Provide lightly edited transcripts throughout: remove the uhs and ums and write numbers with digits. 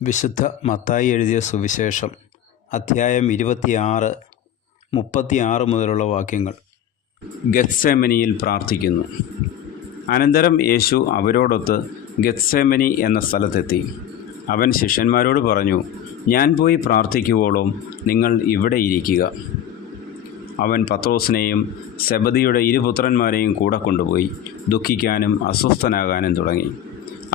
വിശുദ്ധ മത്തായി എഴുതിയ സുവിശേഷം അധ്യായം 26, 36 മുതലുള്ള വാക്യങ്ങൾ. ഗെത്സേമനിയിൽ പ്രാർത്ഥിക്കുന്നു. അനന്തരം യേശു അവരോടൊത്ത് ഗെത്സേമനി എന്ന സ്ഥലത്തെത്തി. അവൻ ശിഷ്യന്മാരോട് പറഞ്ഞു, ഞാൻ പോയി പ്രാർത്ഥിക്കുവോളം നിങ്ങൾ ഇവിടെ ഇരിക്കുക. അവൻ പത്രോസിനെയും സെബദിയുടെ ഇരുപുത്രന്മാരെയും കൂടെ കൊണ്ടുപോയി ദുഃഖിക്കാനും അസ്വസ്ഥനാകാനും തുടങ്ങി.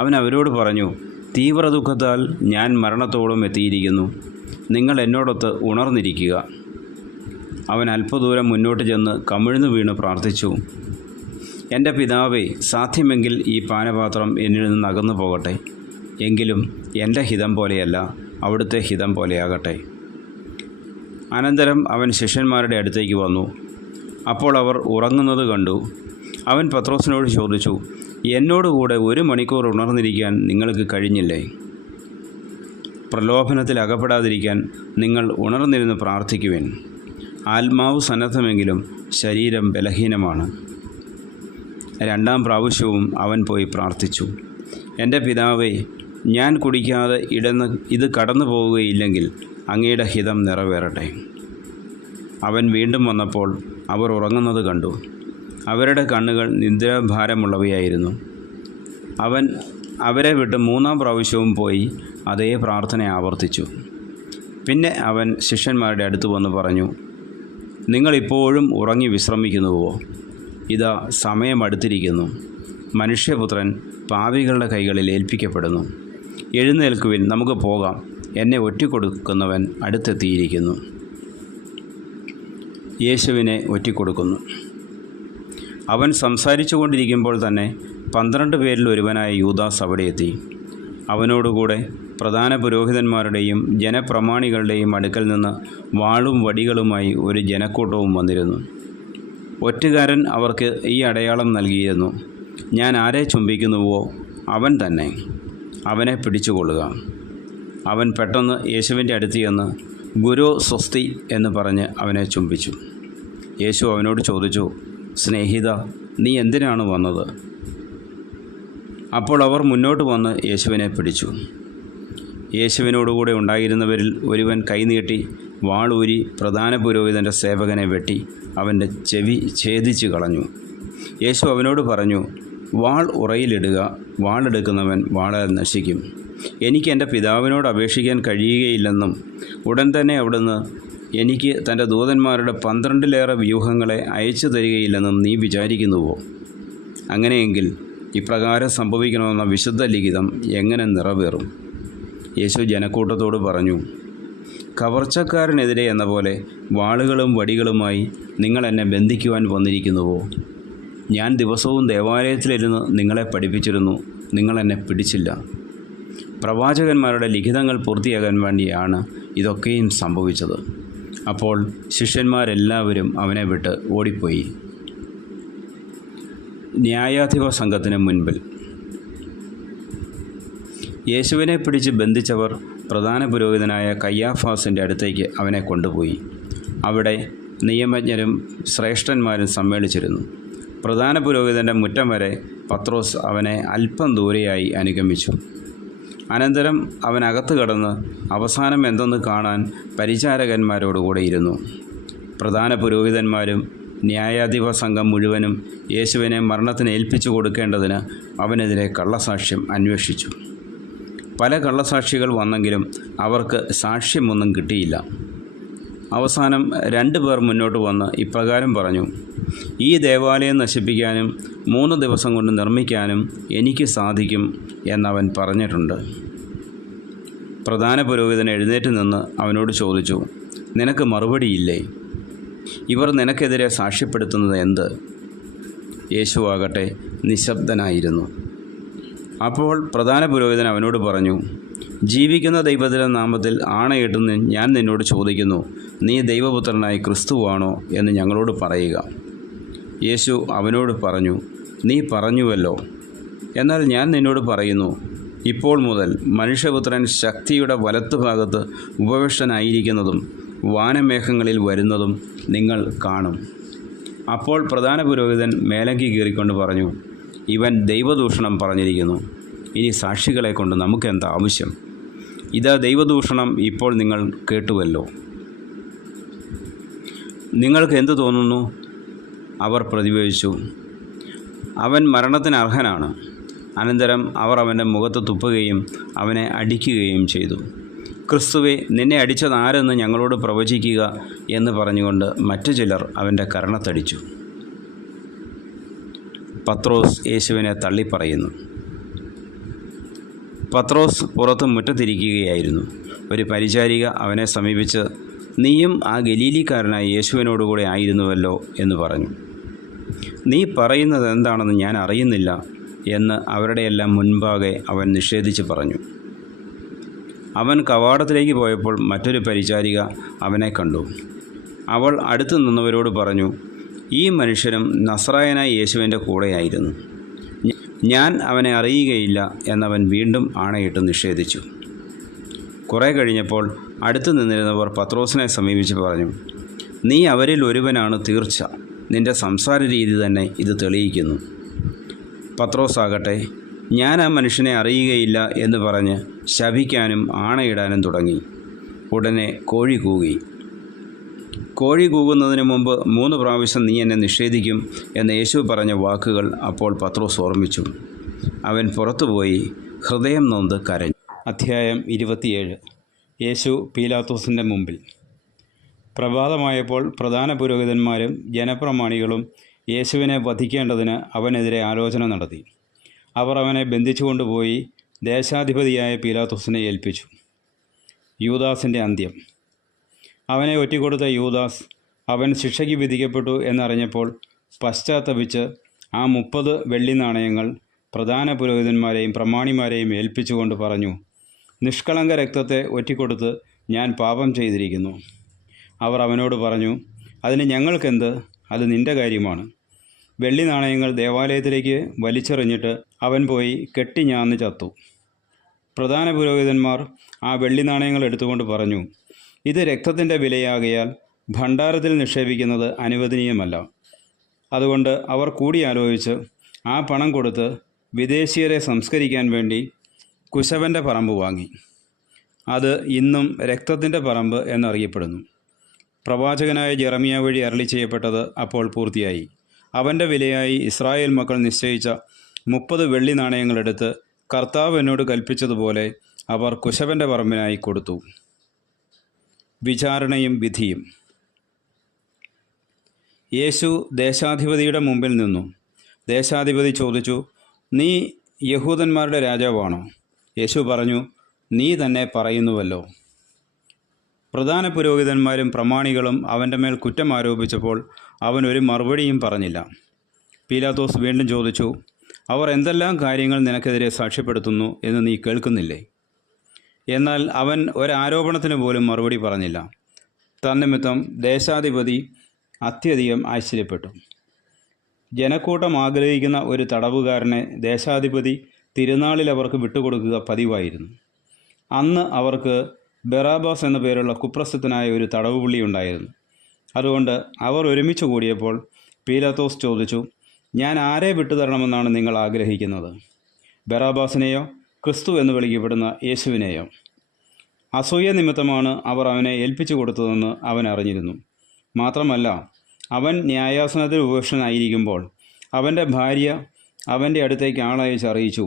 അവൻ അവരോട് പറഞ്ഞു, തീവ്ര ദുഃഖത്താൽ ഞാൻ മരണത്തോളം എത്തിയിരിക്കുന്നു. നിങ്ങൾ എന്നോടൊത്ത് ഉണർന്നിരിക്കുക. അവൻ അല്പദൂരം മുന്നോട്ട് ചെന്ന് കമിഴ്ന്നു വീണ് പ്രാർത്ഥിച്ചു, എൻ്റെ പിതാവേ, സാധ്യമെങ്കിൽ ഈ പാനപാത്രം എന്നിൽ നിന്ന് അകന്നു പോകട്ടെ. എങ്കിലും എൻ്റെ ഹിതം പോലെയല്ല, അവിടുത്തെ ഹിതം പോലെയാകട്ടെ. അനന്തരം അവൻ ശിഷ്യന്മാരുടെ അടുത്തേക്ക് വന്നു. അപ്പോൾ അവർ ഉറങ്ങുന്നത് കണ്ടു. അവൻ പത്രോസിനോട് ചോദിച്ചു, എന്നോടുകൂടെ 1 മണിക്കൂർ ഉണർന്നിരിക്കാൻ നിങ്ങൾക്ക് കഴിഞ്ഞില്ലേ? പ്രലോഭനത്തിൽ അകപ്പെടാതിരിക്കാൻ നിങ്ങൾ ഉണർന്നിരുന്ന് പ്രാർത്ഥിക്കുവിൻ. ആത്മാവ് സന്നദ്ധമെങ്കിലും ശരീരം ബലഹീനമാണ്. 2-ാം പ്രാവശ്യവും അവൻ പോയി പ്രാർത്ഥിച്ചു, എൻ്റെ പിതാവേ, ഞാൻ കുടിക്കാതെ ഇത് കടന്നു പോവുകയില്ലെങ്കിൽ അങ്ങയുടെ ഹിതം നിറവേറട്ടെ. അവൻ വീണ്ടും വന്നപ്പോൾ അവർ ഉറങ്ങുന്നത് കണ്ടു. അവരുടെ കണ്ണുകൾ നിദ്രാഭാരമുള്ളവയായിരുന്നു. അവൻ അവരെ വിട്ട് 3-ാം പ്രാവശ്യവും പോയി അതേ പ്രാർത്ഥന ആവർത്തിച്ചു. പിന്നെ അവൻ ശിഷ്യന്മാരുടെ അടുത്ത് വന്ന് പറഞ്ഞു, നിങ്ങളിപ്പോഴും ഉറങ്ങി വിശ്രമിക്കുന്നുവോ? ഇതാ സമയം അടുത്തിരിക്കുന്നു. മനുഷ്യപുത്രൻ പാപികളുടെ കൈകളിൽ ഏൽപ്പിക്കപ്പെടുന്നു. എഴുന്നേൽക്കുവിൻ, നമുക്ക് പോകാം. എന്നെ ഒറ്റിക്കൊടുക്കുന്നവൻ അടുത്തെത്തിയിരിക്കുന്നു. യേശുവിനെ ഒറ്റിക്കൊടുക്കുന്നു. അവൻ സംസാരിച്ചു കൊണ്ടിരിക്കുമ്പോൾ തന്നെ 12 പേരിൽ ഒരുവനായ യൂദാസ് അവിടെ എത്തി. അവനോടുകൂടെ പ്രധാന പുരോഹിതന്മാരുടെയും ജനപ്രമാണികളുടെയും അടുക്കൽ നിന്ന് വാളും വടികളുമായി ഒരു ജനക്കൂട്ടവും വന്നിരുന്നു. ഒറ്റുകാരൻ അവർക്ക് ഈ അടയാളം നൽകിയിരുന്നു, ഞാൻ ആരെ ചുംബിക്കുന്നുവോ അവൻ തന്നെ, അവനെ പിടിച്ചുകൊള്ളുക. അവൻ പെട്ടെന്ന് യേശുവിൻ്റെ അടുത്ത് ചെന്ന്, ഗുരു സ്വസ്തി എന്ന് പറഞ്ഞ് അവനെ ചുംബിച്ചു. യേശു അവനോട് ചോദിച്ചു, സ്നേഹിത, നീ എന്തിനാണ് വന്നത്? അപ്പോൾ അവർ മുന്നോട്ട് വന്ന് യേശുവിനെ പിടിച്ചു. യേശുവിനോടുകൂടെ ഉണ്ടായിരുന്നവരിൽ ഒരുവൻ കൈനീട്ടി വാളൂരി പ്രധാന പുരോഹിതൻ്റെ സേവകനെ വെട്ടി അവൻ്റെ ചെവി ഛേദിച്ചു കളഞ്ഞു. യേശു അവനോട് പറഞ്ഞു, വാൾ ഉറയിലിടുക, വാളെടുക്കുന്നവൻ വാളാൽ നശിക്കും. എനിക്ക് എൻ്റെ പിതാവിനോട് അപേക്ഷിക്കാൻ കഴിയുകയില്ലെന്നും ഉടൻ തന്നെ അവിടുന്ന് എനിക്ക് തൻ്റെ ദൂതന്മാരുടെ 12-ലേറെ വ്യൂഹങ്ങളെ അയച്ചു തരികയില്ലെന്നും നീ വിചാരിക്കുന്നുവോ? അങ്ങനെയെങ്കിൽ ഇപ്രകാരം സംഭവിക്കണമെന്ന വിശുദ്ധ ലിഖിതം എങ്ങനെ നിറവേറും? യേശു ജനക്കൂട്ടത്തോട് പറഞ്ഞു, കവർച്ചക്കാരനെതിരെ എന്ന പോലെ വാളുകളും വടികളുമായി നിങ്ങൾ എന്നെ ബന്ധിക്കുവാൻ വന്നിരിക്കുന്നുവോ? ഞാൻ ദിവസവും ദേവാലയത്തിലിരുന്ന് നിങ്ങളെ പഠിപ്പിച്ചിരുന്നു, നിങ്ങൾ എന്നെ പിടിച്ചില്ല. പ്രവാചകന്മാരുടെ ലിഖിതങ്ങൾ പൂർത്തിയാകാൻ വേണ്ടിയാണ് ഇതൊക്കെയും സംഭവിച്ചത്. അപ്പോൾ ശിഷ്യന്മാരെല്ലാവരും അവനെ വിട്ട് ഓടിപ്പോയി. ന്യായാധിപ സംഘത്തിന് മുൻപിൽ യേശുവിനെ പിടിച്ച് ബന്ധിച്ചവർ പ്രധാന പുരോഹിതനായ കയ്യാഫാസിൻ്റെ അടുത്തേക്ക് അവനെ കൊണ്ടുപോയി. അവിടെ നിയമജ്ഞരും ശ്രേഷ്ഠന്മാരും സമ്മേളിച്ചിരുന്നു. പ്രധാന പുരോഹിതൻ്റെ മുറ്റം വരെ പത്രോസ് അവനെ അല്പം ദൂരെയായി അനുഗമിച്ചു. അനന്തരം അവൻ അകത്ത് കടന്ന് അവസാനം എന്തെന്ന് കാണാൻ പരിചാരകന്മാരോടുകൂടെ ഇരുന്നു. പ്രധാന പുരോഹിതന്മാരും ന്യായാധിപ സംഘം മുഴുവനും യേശുവിനെ മരണത്തിന് ഏൽപ്പിച്ചു കൊടുക്കേണ്ടതിന് അവനെതിരെ കള്ളസാക്ഷ്യം അന്വേഷിച്ചു. പല കള്ളസാക്ഷികൾ വന്നെങ്കിലും അവർക്ക് സാക്ഷ്യമൊന്നും കിട്ടിയില്ല. അവസാനം 2 പേർ മുന്നോട്ട് വന്ന് ഇപ്രകാരം പറഞ്ഞു, ഈ ദേവാലയം നശിപ്പിക്കാനും 3 ദിവസം കൊണ്ട് നിർമ്മിക്കാനും എനിക്ക് സാധിക്കും എന്നവൻ പറഞ്ഞിട്ടുണ്ട്. പ്രധാന പുരോഹിതൻ എഴുന്നേറ്റ് നിന്ന് അവനോട് ചോദിച്ചു, നിനക്ക് മറുപടിയില്ലേ? ഇവർ നിനക്കെതിരെ സാക്ഷ്യപ്പെടുത്തുന്നത് എന്ത്? യേശു ആകട്ടെ നിശബ്ദനായിരുന്നു. അപ്പോൾ പ്രധാന പുരോഹിതൻ അവനോട് പറഞ്ഞു, ജീവിക്കുന്ന ദൈവത്തിൻ്റെ നാമത്തിൽ ആണയിട്ട് ഞാൻ നിന്നോട് ചോദിക്കുന്നു, നീ ദൈവപുത്രനായ ക്രിസ്തുവാണോ എന്ന് ഞങ്ങളോട് പറയുക. യേശു അവനോട് പറഞ്ഞു, നീ പറഞ്ഞുവല്ലോ. എന്നാൽ ഞാൻ നിന്നോട് പറയുന്നു, ഇപ്പോൾ മുതൽ മനുഷ്യപുത്രൻ ശക്തിയുടെ വലത്തുഭാഗത്ത് ഉപവിഷ്ടനായിരിക്കുന്നതും വാനമേഘങ്ങളിൽ വരുന്നതും നിങ്ങൾ കാണും. അപ്പോൾ പ്രധാന പുരോഹിതൻ മേലങ്കി കീറിക്കൊണ്ട് പറഞ്ഞു, ഇവൻ ദൈവദൂഷണം പറഞ്ഞിരിക്കുന്നു. ഇനി സാക്ഷികളെ കൊണ്ട് നമുക്കെന്താ ആവശ്യം? ഇതാ ദൈവദൂഷണം ഇപ്പോൾ നിങ്ങൾ കേട്ടുവല്ലോ. നിങ്ങൾക്ക് എന്തു തോന്നുന്നു? അവർ പ്രതിവചിച്ചു, അവൻ മരണത്തിന് അർഹനാണ്. അനന്തരം അവർ അവൻ്റെ മുഖത്ത് തുപ്പുകയും അവനെ അടിക്കുകയും ചെയ്തു. ക്രിസ്തുവേ, നിന്നെ അടിച്ചത് ആരെന്ന് ഞങ്ങളോട് പ്രവചിക്കുക എന്ന് പറഞ്ഞുകൊണ്ട് മറ്റു ചിലർ അവൻ്റെ കരണത്തടിച്ചു. പത്രോസ് യേശുവിനെ തള്ളിപ്പറയുന്നു. പത്രോസ് പുറത്ത് മുറ്റത്തിരിക്കുകയായിരുന്നു. ഒരു പരിചാരിക അവനെ സമീപിച്ച്, നീയും ആ ഗലീലിക്കാരനായ യേശുവിനോടുകൂടെ ആയിരുന്നുവല്ലോ എന്ന് പറഞ്ഞു. നീ പറയുന്നത് എന്താണെന്ന് ഞാൻ അറിയുന്നില്ല എന്ന് അവരുടെയെല്ലാം മുൻപാകെ അവൻ നിഷേധിച്ച് പറഞ്ഞു. അവൻ കവാടത്തിലേക്ക് പോയപ്പോൾ മറ്റൊരു പരിചാരിക അവനെ കണ്ടു. അവൾ അടുത്തു നിന്നവരോട് പറഞ്ഞു, ഈ മനുഷ്യനും നസ്രായനായ യേശുവിൻ്റെ കൂടെയായിരുന്നു. ഞാൻ അവനെ അറിയുകയില്ല എന്നവൻ വീണ്ടും ആണയിട്ട് നിഷേധിച്ചു. കുറേ കഴിഞ്ഞപ്പോൾ അടുത്തു നിന്നിരുന്നവർ പത്രോസിനെ സമീപിച്ച് പറഞ്ഞു, നീ അവരിൽ ഒരുവനാണ് തീർച്ച. നിൻ്റെ സംസാര രീതി തന്നെ ഇത് തെളിയിക്കുന്നു. പത്രോസാകട്ടെ, ഞാൻ ആ മനുഷ്യനെ അറിയുകയില്ല എന്ന് പറഞ്ഞ് ശപിക്കാനും ആണയിടാനും തുടങ്ങി. ഉടനെ കോഴി കൂകി. കോഴി കൂകുന്നതിന് മുമ്പ് 3 പ്രാവശ്യം നീ എന്നെ നിഷേധിക്കും എന്ന് യേശു പറഞ്ഞ വാക്കുകൾ അപ്പോൾ പത്രോസ് ഓർമ്മിച്ചു. അവൻ പുറത്തുപോയി ഹൃദയം നൊന്ത് കരഞ്ഞു. അധ്യായം 27. യേശു പീലാത്തോസിൻ്റെ മുമ്പിൽ. പ്രഭാതമായപ്പോൾ പ്രധാന പുരോഹിതന്മാരും ജനപ്രമാണികളും യേശുവിനെ വധിക്കേണ്ടതിന് അവനെതിരെ ആലോചന നടത്തി. അവർ അവനെ ബന്ധിച്ചുകൊണ്ടുപോയി ദേശാധിപതിയായ പീലാത്തോസിനെ ഏൽപ്പിച്ചു. യൂദാസിൻ്റെ അന്ത്യം. അവനെ ഒറ്റിക്കൊടുത്ത യൂദാസ് അവൻ ശിക്ഷയ്ക്ക് വിധിക്കപ്പെട്ടു എന്നറിഞ്ഞപ്പോൾ പശ്ചാത്തപിച്ച് ആ 30 വെള്ളി നാണയങ്ങൾ പ്രധാന പുരോഹിതന്മാരെയും പ്രമാണിമാരെയും ഏൽപ്പിച്ചുകൊണ്ട് പറഞ്ഞു, നിഷ്കളങ്ക രക്തത്തെ ഒറ്റിക്കൊടുത്ത് ഞാൻ പാപം ചെയ്തിരിക്കുന്നു. അവർ അവനോട് പറഞ്ഞു, അതിന് ഞങ്ങൾക്കെന്ത്? അത് നിൻ്റെ കാര്യമാണ്. വെള്ളി നാണയങ്ങൾ ദേവാലയത്തിലേക്ക് വലിച്ചെറിഞ്ഞിട്ട് അവൻ പോയി കെട്ടിഞ്ഞാന്ന് ചത്തു. പ്രധാന പുരോഹിതന്മാർ ആ വെള്ളി നാണയങ്ങൾ എടുത്തുകൊണ്ട് പറഞ്ഞു, ഇത് രക്തത്തിൻ്റെ വിലയാകയാൽ ഭണ്ഡാരത്തിൽ നിക്ഷേപിക്കുന്നത് അനുവദനീയമല്ല. അതുകൊണ്ട് അവർ കൂടിയാലോചിച്ച് ആ പണം കൊടുത്ത് വിദേശീയരെ സംസ്കരിക്കാൻ വേണ്ടി കുശവൻ്റെ പറമ്പ് വാങ്ങി. അത് ഇന്നും രക്തത്തിൻ്റെ പറമ്പ് എന്നറിയപ്പെടുന്നു. പ്രവാചകനായ ജെറമിയ വഴി അരുളി ചെയ്യപ്പെട്ടത് അപ്പോൾ പൂർത്തിയായി. അവൻ്റെ വിലയായി ഇസ്രായേൽ മക്കൾ നിശ്ചയിച്ച 30 വെള്ളി നാണയങ്ങളെടുത്ത് കർത്താവ് എന്നോട് കൽപ്പിച്ചതുപോലെ അവർ കുശവൻ്റെ പറമ്പിനായി കൊടുത്തു. വിചാരണയും വിധിയും. യേശു ദേശാധിപതിയുടെ മുമ്പിൽ നിന്നു. ദേശാധിപതി ചോദിച്ചു, നീ യഹൂദന്മാരുടെ രാജാവാണോ? യേശു പറഞ്ഞു, നീ തന്നെ പറയുന്നുവല്ലോ. പ്രധാന പുരോഹിതന്മാരും പ്രമാണികളും അവൻ്റെ മേൽ കുറ്റം ആരോപിച്ചപ്പോൾ അവൻ ഒരു മറുപടിയും പറഞ്ഞില്ല. പീലാത്തോസ് വീണ്ടും ചോദിച്ചു, അവർ എന്തെല്ലാം കാര്യങ്ങൾ നിനക്കെതിരെ സാക്ഷ്യപ്പെടുത്തുന്നു എന്ന് നീ കേൾക്കുന്നില്ലേ? എന്നാൽ അവൻ ഒരാരോപണത്തിന് പോലും മറുപടി പറഞ്ഞില്ല. തന്നിമിത്തം ദേശാധിപതി അത്യധികം ആശ്ചര്യപ്പെട്ടു. ജനക്കൂട്ടം ആഗ്രഹിക്കുന്ന ഒരു തടവുകാരനെ ദേശാധിപതി തിരുനാളിൽ അവർക്ക് വിട്ടുകൊടുക്കുക പതിവായിരുന്നു. അന്ന് അവർക്ക് ബറാബാസ് എന്ന പേരുള്ള കുപ്രസിദ്ധനായ ഒരു തടവുപുള്ളി ഉണ്ടായിരുന്നു. അതുകൊണ്ട് അവർ ഒരുമിച്ച് കൂടിയപ്പോൾ പീലാത്തോസ് ചോദിച്ചു, ഞാൻ ആരെ വിട്ടുതരണമെന്നാണ് നിങ്ങൾ ആഗ്രഹിക്കുന്നത്? ബറാബാസിനെയോ ക്രിസ്തു എന്ന് വിളിക്കപ്പെടുന്ന യേശുവിനെയോ? അസൂയ നിമിത്തമാണ് അവർ അവനെ ഏൽപ്പിച്ചു കൊടുത്തതെന്ന് അവൻ അറിഞ്ഞിരുന്നു. മാത്രമല്ല, അവൻ ന്യായാസനത്തിൽ ഉപേക്ഷനായിരിക്കുമ്പോൾ അവൻ്റെ ഭാര്യ അവൻ്റെ അടുത്തേക്ക് ആളയച്ച് അറിയിച്ചു,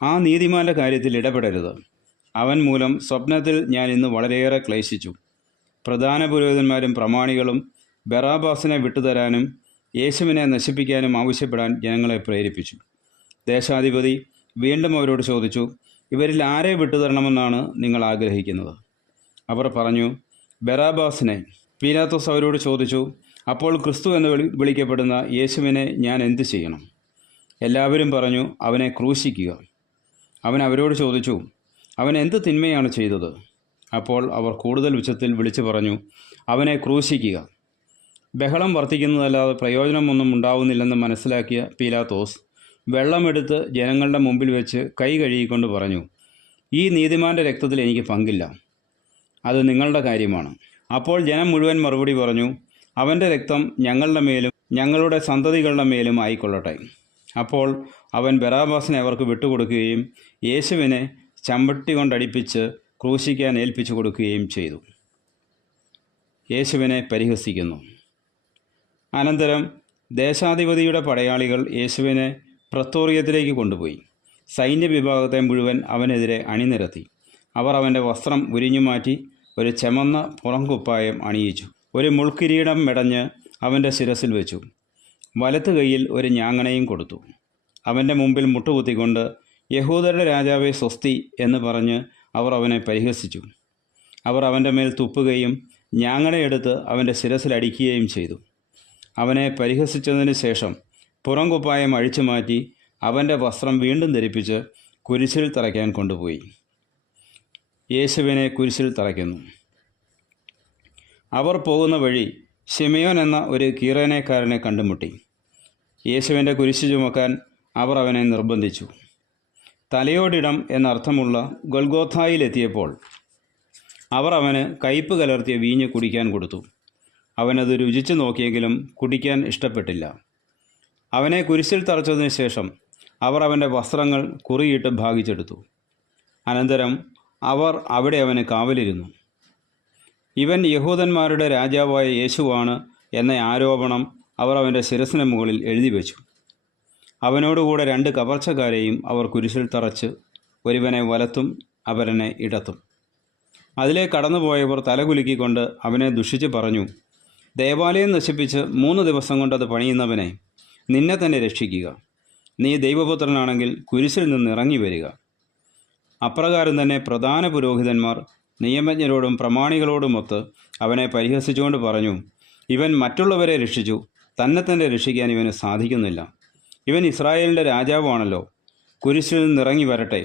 ആ നീതിമാൻ്റെ കാര്യത്തിൽ ഇടപെടരുത്. അവൻ മൂലം സ്വപ്നത്തിൽ ഞാൻ ഇന്ന് വളരെയേറെ ക്ലേശിച്ചു. പ്രധാന പുരോഹിതന്മാരും പ്രമാണികളും ബറാബാസിനെ വിട്ടുതരാനും യേശുവിനെ നശിപ്പിക്കാനും ആവശ്യപ്പെടാൻ ജനങ്ങളെ പ്രേരിപ്പിച്ചു. ദേശാധിപതി വീണ്ടും അവരോട് ചോദിച്ചു, ഇവരിൽ ആരെ വിട്ടുതരണമെന്നാണ് നിങ്ങൾ ആഗ്രഹിക്കുന്നത്? അവർ പറഞ്ഞു, ബറാബാസിനെ. പീലാത്തോസ് അവരോട് ചോദിച്ചു, അപ്പോൾ ക്രിസ്തു എന്ന് വിളിക്കപ്പെടുന്ന യേശുവിനെ ഞാൻ എന്തു ചെയ്യണം? എല്ലാവരും പറഞ്ഞു, അവനെ ക്രൂശിക്കുക. അവൻ അവരോട് ചോദിച്ചു, അവൻ എന്ത് തിന്മയാണ് ചെയ്തത്? അപ്പോൾ അവർ കൂടുതൽ ഉച്ചത്തിൽ വിളിച്ചു പറഞ്ഞു, അവനെ ക്രൂശിക്കുക. ബഹളം വർദ്ധിക്കുന്നതല്ലാതെ പ്രയോജനമൊന്നും ഉണ്ടാവുന്നില്ലെന്ന് മനസ്സിലാക്കിയ പീലാത്തോസ് വെള്ളമെടുത്ത് ജനങ്ങളുടെ മുമ്പിൽ വെച്ച് കൈ കഴുകിക്കൊണ്ട് പറഞ്ഞു, ഈ നീതിമാൻ്റെ രക്തത്തിൽ എനിക്ക് പങ്കില്ല, അത് നിങ്ങളുടെ കാര്യമാണ്. അപ്പോൾ ജനം മുഴുവൻ മറുപടി പറഞ്ഞു, അവൻ്റെ രക്തം ഞങ്ങളുടെ മേലും ഞങ്ങളുടെ സന്തതികളുടെ മേലും ആയിക്കൊള്ളട്ടെ. അപ്പോൾ അവൻ ബറാബാസിനെ അവർക്ക് വിട്ടുകൊടുക്കുകയും യേശുവിനെ ചമ്പട്ടി കൊണ്ടടിപ്പിച്ച് ക്രൂശിക്കാൻ ഏൽപ്പിച്ചു കൊടുക്കുകയും ചെയ്തു. യേശുവിനെ പരിഹസിക്കുന്നു. അനന്തരം ദേശാധിപതിയുടെ പടയാളികൾ യേശുവിനെ പ്രത്തോറിയത്തിലേക്ക് കൊണ്ടുപോയി. സൈന്യവിഭാഗത്തെ മുഴുവൻ അവനെതിരെ അണിനിരത്തി. അവർ അവൻ്റെ വസ്ത്രം ഉരിഞ്ഞുമാറ്റി ഒരു ചുമന്ന പുറംകുപ്പായം അണിയിച്ചു. ഒരു മുൾക്കിരീടം മെടഞ്ഞ് അവൻ്റെ ശിരസിൽ വെച്ചു. വലത്ത് കൈയിൽ ഒരു ഞാങ്ങണയും കൊടുത്തു. അവൻ്റെ മുമ്പിൽ മുട്ടുകുത്തിക്കൊണ്ട് യഹൂദരുടെ രാജാവേ സ്വസ്തി എന്ന് പറഞ്ഞ് അവർ അവനെ പരിഹസിച്ചു. അവർ അവൻ്റെ മേൽ തുപ്പുകയും ഞാങ്ങണയെടുത്ത് അവൻ്റെ ശിരസിലടിക്കുകയും ചെയ്തു. അവനെ പരിഹസിച്ചതിന് ശേഷം പുറംകുപ്പായം അഴിച്ചു മാറ്റി അവൻ്റെ വസ്ത്രം വീണ്ടും ധരിപ്പിച്ച് കുരിശിൽ തറയ്ക്കാൻ കൊണ്ടുപോയി. യേശുവിനെ കുരിശിൽ തറയ്ക്കുന്നു. അവർ പോകുന്ന വഴി ശിമയോൻ എന്ന ഒരു കീറേനക്കാരനെ കണ്ടുമുട്ടി. യേശുവിൻ്റെ കുരിശ് ചുമക്കാൻ അവർ അവനെ നിർബന്ധിച്ചു. തലയോടിടം എന്നർത്ഥമുള്ള ഗൊൽഗോഥായിലെത്തിയപ്പോൾ അവർ അവന് കയ്പ് കലർത്തിയ വീഞ്ഞ് കുടിക്കാൻ കൊടുത്തു. അവനത് രുചിച്ചു നോക്കിയെങ്കിലും കുടിക്കാൻ ഇഷ്ടപ്പെട്ടില്ല. അവനെ കുരിശിൽ തറച്ചതിന് ശേഷം അവർ അവൻ്റെ വസ്ത്രങ്ങൾ കുറിയിട്ട് ഭാഗിച്ചെടുത്തു. അനന്തരം അവർ അവിടെ അവന് കാവലിരുന്നു. ഇവൻ യഹൂദന്മാരുടെ രാജാവായ യേശുവാണ് എന്ന ആരോപണം അവർ അവൻ്റെ ശിരസിന് മുകളിൽ എഴുതി വെച്ചു. അവനോടുകൂടെ 2 കവർച്ചക്കാരെയും അവർ കുരിശിൽ തറച്ച് ഒരുവനെ വലത്തും അപരനെ ഇടത്തും. അതിലെ കടന്നുപോയവർ തലകുലുക്കിക്കൊണ്ട് അവനെ ദുഷിച്ച് പറഞ്ഞു, ദേവാലയം നശിപ്പിച്ച് 3 ദിവസം കൊണ്ടത് പണിയുന്നവനെ, നിന്നെ തന്നെ രക്ഷിക്കുക. നീ ദൈവപുത്രനാണെങ്കിൽ കുരിശിൽ നിന്ന് ഇറങ്ങി വരിക. അപ്രകാരം തന്നെ പ്രധാന പുരോഹിതന്മാർ നിയമജ്ഞരോടും പ്രമാണികളോടുമൊത്ത് അവനെ പരിഹസിച്ചുകൊണ്ട് പറഞ്ഞു, ഇവൻ മറ്റുള്ളവരെ രക്ഷിച്ചു, തന്നെ രക്ഷിക്കാൻ ഇവന് സാധിക്കുന്നില്ല. ഇവൻ ഇസ്രായേലിൻ്റെ രാജാവാണല്ലോ. കുരിശിൽ നിന്നിറങ്ങി വരട്ടെ,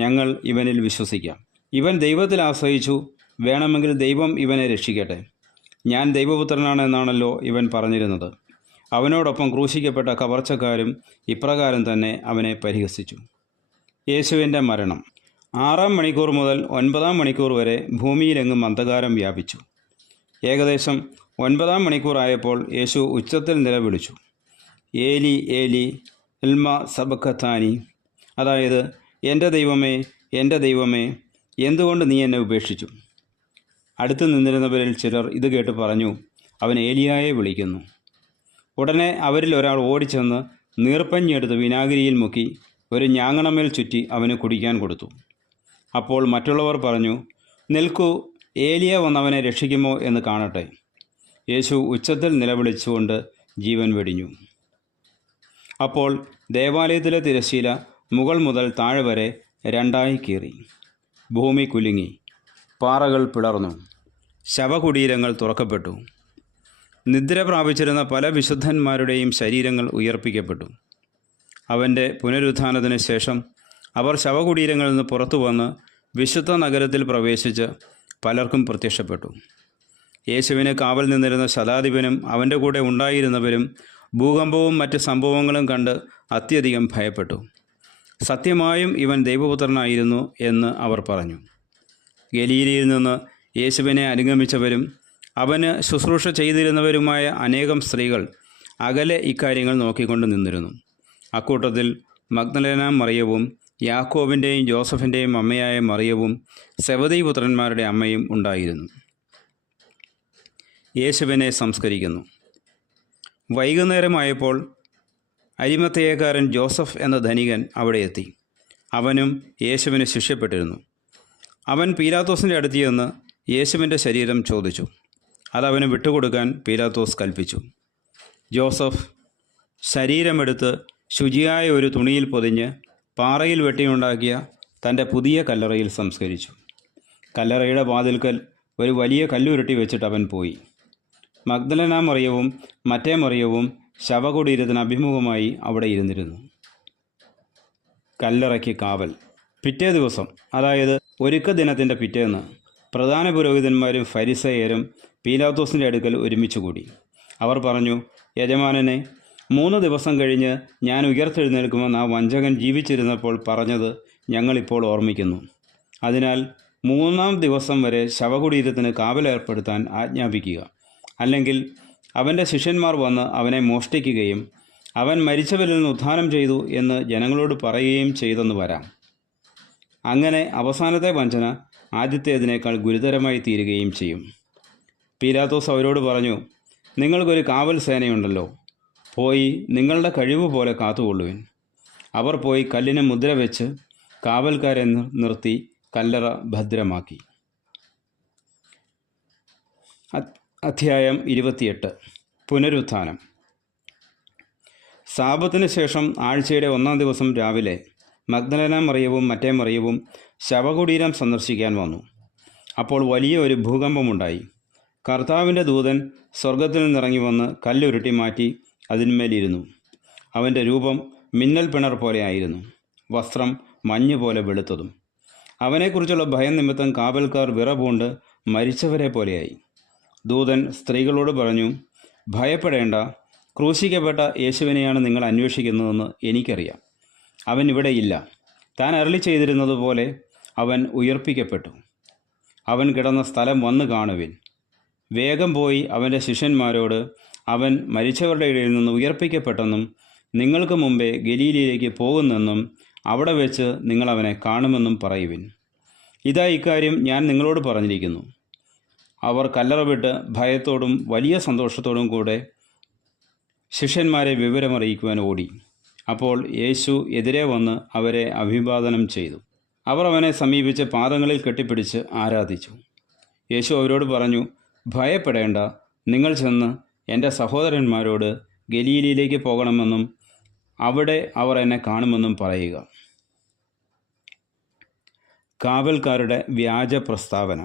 ഞങ്ങൾ ഇവനിൽ വിശ്വസിക്കാം. ഇവൻ ദൈവത്തിൽ ആശ്രയിച്ചു, വേണമെങ്കിൽ ദൈവം ഇവനെ രക്ഷിക്കട്ടെ. ഞാൻ ദൈവപുത്രനാണെന്നാണല്ലോ ഇവൻ പറഞ്ഞിരുന്നത്. അവനോടൊപ്പം ക്രൂശിക്കപ്പെട്ട കവർച്ചക്കാരും ഇപ്രകാരം തന്നെ അവനെ പരിഹസിച്ചു. യേശുവിൻ്റെ മരണം. 6-ാം മണിക്കൂർ മുതൽ 9-ാം മണിക്കൂർ വരെ ഭൂമിയിലെങ്ങും അന്ധകാരം വ്യാപിച്ചു. ഏകദേശം 9-ാം മണിക്കൂറായപ്പോൾ യേശു ഉച്ചത്തിൽ നിലവിളിച്ചു, ഏലി ഏലി ഇൽമ സബക്കത്താനി, അതായത് എൻ്റെ ദൈവമേ എന്തുകൊണ്ട് നീ എന്നെ ഉപേക്ഷിച്ചു. അടുത്ത് നിന്നിരുന്നവരിൽ ചിലർ ഇത് കേട്ട് പറഞ്ഞു, അവൻ ഏലിയായെ വിളിക്കുന്നു. ഉടനെ അവരിൽ ഒരാൾ ഓടിച്ചെന്ന് നീർപ്പഞ്ഞെടുത്ത് വിനാഗിരിയിൽ മുക്കി ഒരു ഞാങ്ങണമേൽ ചുറ്റി അവന് കുടിക്കാൻ കൊടുത്തു. അപ്പോൾ മറ്റുള്ളവർ പറഞ്ഞു, നിൽക്കൂ, ഏലിയ വന്നവനെ രക്ഷിക്കുമോ എന്ന് കാണട്ടെ. യേശു ഉച്ചത്തിൽ നിലവിളിച്ചുകൊണ്ട് ജീവൻ വെടിഞ്ഞു. അപ്പോൾ ദേവാലയത്തിലെ തിരശ്ശീല മുകൾ മുതൽ താഴെ വരെ 2ആയി കീറി. ഭൂമി കുലുങ്ങി, പാറകൾ പിളർന്നു, ശവകുടീരങ്ങൾ തുറക്കപ്പെട്ടു. നിദ്ര പ്രാപിച്ചിരുന്ന പല വിശുദ്ധന്മാരുടെയും ശരീരങ്ങൾ ഉയർപ്പിക്കപ്പെട്ടു. അവൻ്റെ പുനരുത്ഥാനത്തിന് ശേഷം അവർ ശവകുടീരങ്ങളിൽ നിന്ന് പുറത്തു വന്ന് വിശുദ്ധ നഗരത്തിൽ പ്രവേശിച്ച് പലർക്കും പ്രത്യക്ഷപ്പെട്ടു. യേശുവിന് കാവൽ നിന്നിരുന്ന ശതാധിപനും അവൻ്റെ കൂടെ ഉണ്ടായിരുന്നവരും ഭൂകമ്പവും മറ്റ് സംഭവങ്ങളും കണ്ട് അത്യധികം ഭയപ്പെട്ടു. സത്യമായും ഇവൻ ദൈവപുത്രനായിരുന്നു എന്ന് അവർ പറഞ്ഞു. ഗലീലയിൽ നിന്ന് യേശുവിനെ അനുഗമിച്ചവരും അവന് ശുശ്രൂഷ ചെയ്തിരുന്നവരുമായ അനേകം സ്ത്രീകൾ അകലെ ഇക്കാര്യങ്ങൾ നോക്കിക്കൊണ്ട് നിന്നിരുന്നു. അക്കൂട്ടത്തിൽ മഗ്ദലേന മറിയവും യാക്കോബിൻ്റെയും ജോസഫിൻ്റെയും അമ്മയായ മറിയവും സെബദീ പുത്രന്മാരുടെ അമ്മയും ഉണ്ടായിരുന്നു. യേശുവിനെ സംസ്കരിക്കുന്നു. വൈകുന്നേരമായപ്പോൾ അരിമത്തയേക്കാരൻ ജോസഫ് എന്ന ധനികൻ അവിടെ എത്തി. അവനും യേശുവിന് ശിഷ്യപ്പെട്ടിരുന്നു. അവൻ പീലാത്തോസിൻ്റെ അടുത്ത് ചെന്ന് യേശുവിൻ്റെ ശരീരം ചോദിച്ചു. അതവന് വിട്ടുകൊടുക്കാൻ പീലാത്തോസ് കൽപ്പിച്ചു. ജോസഫ് ശരീരമെടുത്ത് ശുചിയായ ഒരു തുണിയിൽ പൊതിഞ്ഞ് പാറയിൽ വെട്ടിയുണ്ടാക്കിയ തൻ്റെ പുതിയ കല്ലറയിൽ സംസ്കരിച്ചു. കല്ലറയുടെ വാതിൽക്കൽ ഒരു വലിയ കല്ലുരുട്ടി വെച്ചിട്ട് അവൻ പോയി. മഗ്ദലേന മറിയവും മറ്റേ മറിയവും ശവകുടീരത്തിന് അഭിമുഖമായി അവിടെ ഇരുന്നിരുന്നു. കല്ലറയ്ക്ക് കാവൽ. പിറ്റേ ദിവസം, അതായത് ഒരുക്ക ദിനത്തിൻ്റെ പിറ്റേന്ന്, പ്രധാന പുരോഹിതന്മാരും ഫരിസേയരും പീലാത്തോസിൻ്റെ അടുക്കൽ ഒരുമിച്ച് കൂടി. അവർ പറഞ്ഞു, യജമാനനെ, 3 ദിവസം കഴിഞ്ഞ് ഞാൻ ഉയർത്തെഴുന്നേൽക്കുമെന്ന് ആ വഞ്ചകൻ ജീവിച്ചിരുന്നപ്പോൾ പറഞ്ഞത് ഞങ്ങളിപ്പോൾ ഓർമ്മിക്കുന്നു. അതിനാൽ 3-ാം ദിവസം വരെ ശവകുടീരത്തിന് കാവലേർപ്പെടുത്താൻ ആജ്ഞാപിക്കുക. അല്ലെങ്കിൽ അവൻ്റെ ശിഷ്യന്മാർ വന്ന് അവനെ മോഷ്ടിക്കുകയും അവൻ മരിച്ചവരിൽ നിന്ന് ഉത്ഥാനം ചെയ്തു എന്ന് ജനങ്ങളോട് പറയുകയും ചെയ്തെന്ന് വരാം. അങ്ങനെ അവസാനത്തെ വഞ്ചന ആദ്യത്തേതിനേക്കാൾ ഗുരുതരമായി തീരുകയും ചെയ്യും. പീലാത്തോസ് അവരോട് പറഞ്ഞു, നിങ്ങൾക്കൊരു കാവൽ സേനയുണ്ടല്ലോ, പോയി നിങ്ങളുടെ കഴിവ് പോലെ കാത്തുകൊള്ളുവിൻ. അവർ പോയി കല്ലിന് മുദ്ര വെച്ച് കാവൽക്കാരെ നിർത്തി കല്ലറ ഭദ്രമാക്കി. അധ്യായം 28. പുനരുത്ഥാനം. സാബത്തിന് ശേഷം ആഴ്ചയുടെ 1-ാം ദിവസം രാവിലെ മഗ്ദലന മറിയവും മറ്റേ മറിയവും ശവകുടീരം സന്ദർശിക്കാൻ വന്നു. അപ്പോൾ വലിയ ഒരു ഭൂകമ്പമുണ്ടായി. കർത്താവിൻ്റെ ദൂതൻ സ്വർഗത്തിൽ നിന്നിറങ്ങി വന്ന് കല്ലുരുട്ടി മാറ്റി അതിന്മേലിരുന്നു. അവൻ്റെ രൂപം മിന്നൽ പിണർ പോലെ ആയിരുന്നു, വസ്ത്രം മഞ്ഞ് പോലെ വെളുത്തതും. അവനെക്കുറിച്ചുള്ള ഭയം നിമിത്തം കാവൽക്കാർ വിറപൂണ്ട് മരിച്ചവരെ പോലെയായി. ദൂതൻ സ്ത്രീകളോട് പറഞ്ഞു, ഭയപ്പെടേണ്ട, ക്രൂശിക്കപ്പെട്ട യേശുവിനെയാണ് നിങ്ങൾ അന്വേഷിക്കുന്നതെന്ന് എനിക്കറിയാം. അവൻ ഇവിടെയില്ല. താൻ അരുളി ചെയ്തിരുന്നതുപോലെ അവൻ ഉയർപ്പിക്കപ്പെട്ടു. അവൻ കിടന്ന സ്ഥലം വന്ന് കാണുവിൻ. വേഗം പോയി അവൻ്റെ ശിഷ്യന്മാരോട് അവൻ മരിച്ചവരുടെ ഇടയിൽ നിന്ന് ഉയർപ്പിക്കപ്പെട്ടെന്നും നിങ്ങൾക്ക് മുമ്പേ ഗലീലയിലേക്ക് പോകുന്നെന്നും അവിടെ വെച്ച് നിങ്ങളവനെ കാണുമെന്നും പറയുവിൻ. ഇതാ ഇക്കാര്യം ഞാൻ നിങ്ങളോട് പറഞ്ഞിരിക്കുന്നു. അവർ കല്ലറ വിട്ട് ഭയത്തോടും വലിയ സന്തോഷത്തോടും കൂടെ ശിഷ്യന്മാരെ വിവരമറിയിക്കുവാൻ ഓടി. അപ്പോൾ യേശു എതിരെ വന്ന് അവരെ അഭിവാദനം ചെയ്തു. അവർ അവനെ സമീപിച്ച് പാദങ്ങളിൽ കെട്ടിപ്പിടിച്ച് ആരാധിച്ചു. യേശു അവരോട് പറഞ്ഞു, ഭയപ്പെടേണ്ട, നിങ്ങൾ ചെന്ന് എൻ്റെ സഹോദരന്മാരോട് ഗലീലയിലേക്ക് പോകണമെന്നും അവിടെ അവർ എന്നെ കാണുമെന്നും പറയുക. കാവൽക്കാരുടെ വ്യാജ പ്രസ്താവന.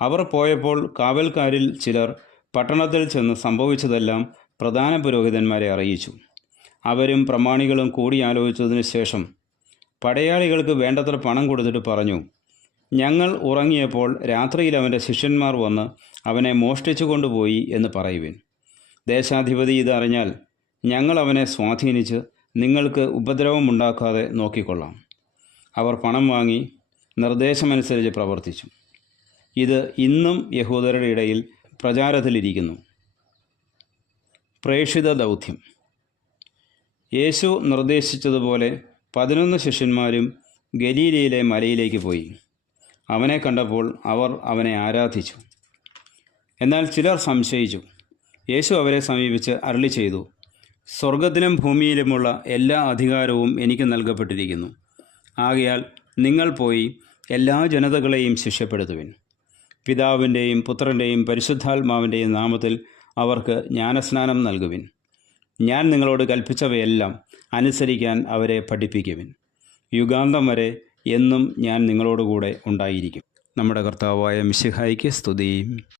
അവർ പോയപ്പോൾ കാവൽക്കാരിൽ ചിലർ പട്ടണത്തിൽ ചെന്ന് സംഭവിച്ചതെല്ലാം പ്രധാന പുരോഹിതന്മാരെ അറിയിച്ചു. അവരും പ്രമാണികളും കൂടിയാലോചിച്ചതിന് ശേഷം പടയാളികൾക്ക് വേണ്ടത്ര പണം കൊടുത്തിട്ട് പറഞ്ഞു, ഞങ്ങൾ ഉറങ്ങിയപ്പോൾ രാത്രിയിൽ അവൻ്റെ ശിഷ്യന്മാർ വന്ന് അവനെ മോഷ്ടിച്ചു കൊണ്ടുപോയി എന്ന് പറയുവിൻ. ദേശാധിപതി ഇതറിഞ്ഞാൽ ഞങ്ങൾ അവനെ സ്വാധീനിച്ച് നിങ്ങൾക്ക് ഉപദ്രവമുണ്ടാക്കാതെ നോക്കിക്കൊള്ളാം. അവർ പണം വാങ്ങി നിർദ്ദേശമനുസരിച്ച് പ്രവർത്തിച്ചു. ഇത് ഇന്നും യഹൂദരുടെ ഇടയിൽ പ്രചാരത്തിലിരിക്കുന്നു. പ്രേക്ഷിത ദൗത്യം. യേശു നിർദ്ദേശിച്ചതുപോലെ 11 ശിഷ്യന്മാരും ഗലീലയിലെ മലയിലേക്ക് പോയി. അവനെ കണ്ടപ്പോൾ അവർ അവനെ ആരാധിച്ചു. എന്നാൽ ചിലർ സംശയിച്ചു. യേശു അവരെ സമീപിച്ച് അരുളി ചെയ്തു, സ്വർഗത്തിലും ഭൂമിയിലുമുള്ള എല്ലാ അധികാരവും എനിക്ക് നൽകപ്പെട്ടിരിക്കുന്നു. ആകയാൽ നിങ്ങൾ പോയി എല്ലാ ജനതകളെയും ശിഷ്യപ്പെടുത്തുവിൻ. പിതാവിൻ്റെയും പുത്രൻ്റെയും പരിശുദ്ധാത്മാവിൻ്റെയും നാമത്തിൽ അവർക്ക് ജ്ഞാനസ്നാനം നൽകുവിൻ. ഞാൻ നിങ്ങളോട് കൽപ്പിച്ചവയെല്ലാം അനുസരിക്കാൻ അവരെ പഠിപ്പിക്കുവിൻ. യുഗാന്തം വരെ എന്നും ഞാൻ നിങ്ങളോടുകൂടെ ഉണ്ടായിരിക്കും. നമ്മുടെ കർത്താവായ മിശിഹായ്ക്ക് സ്തുതി.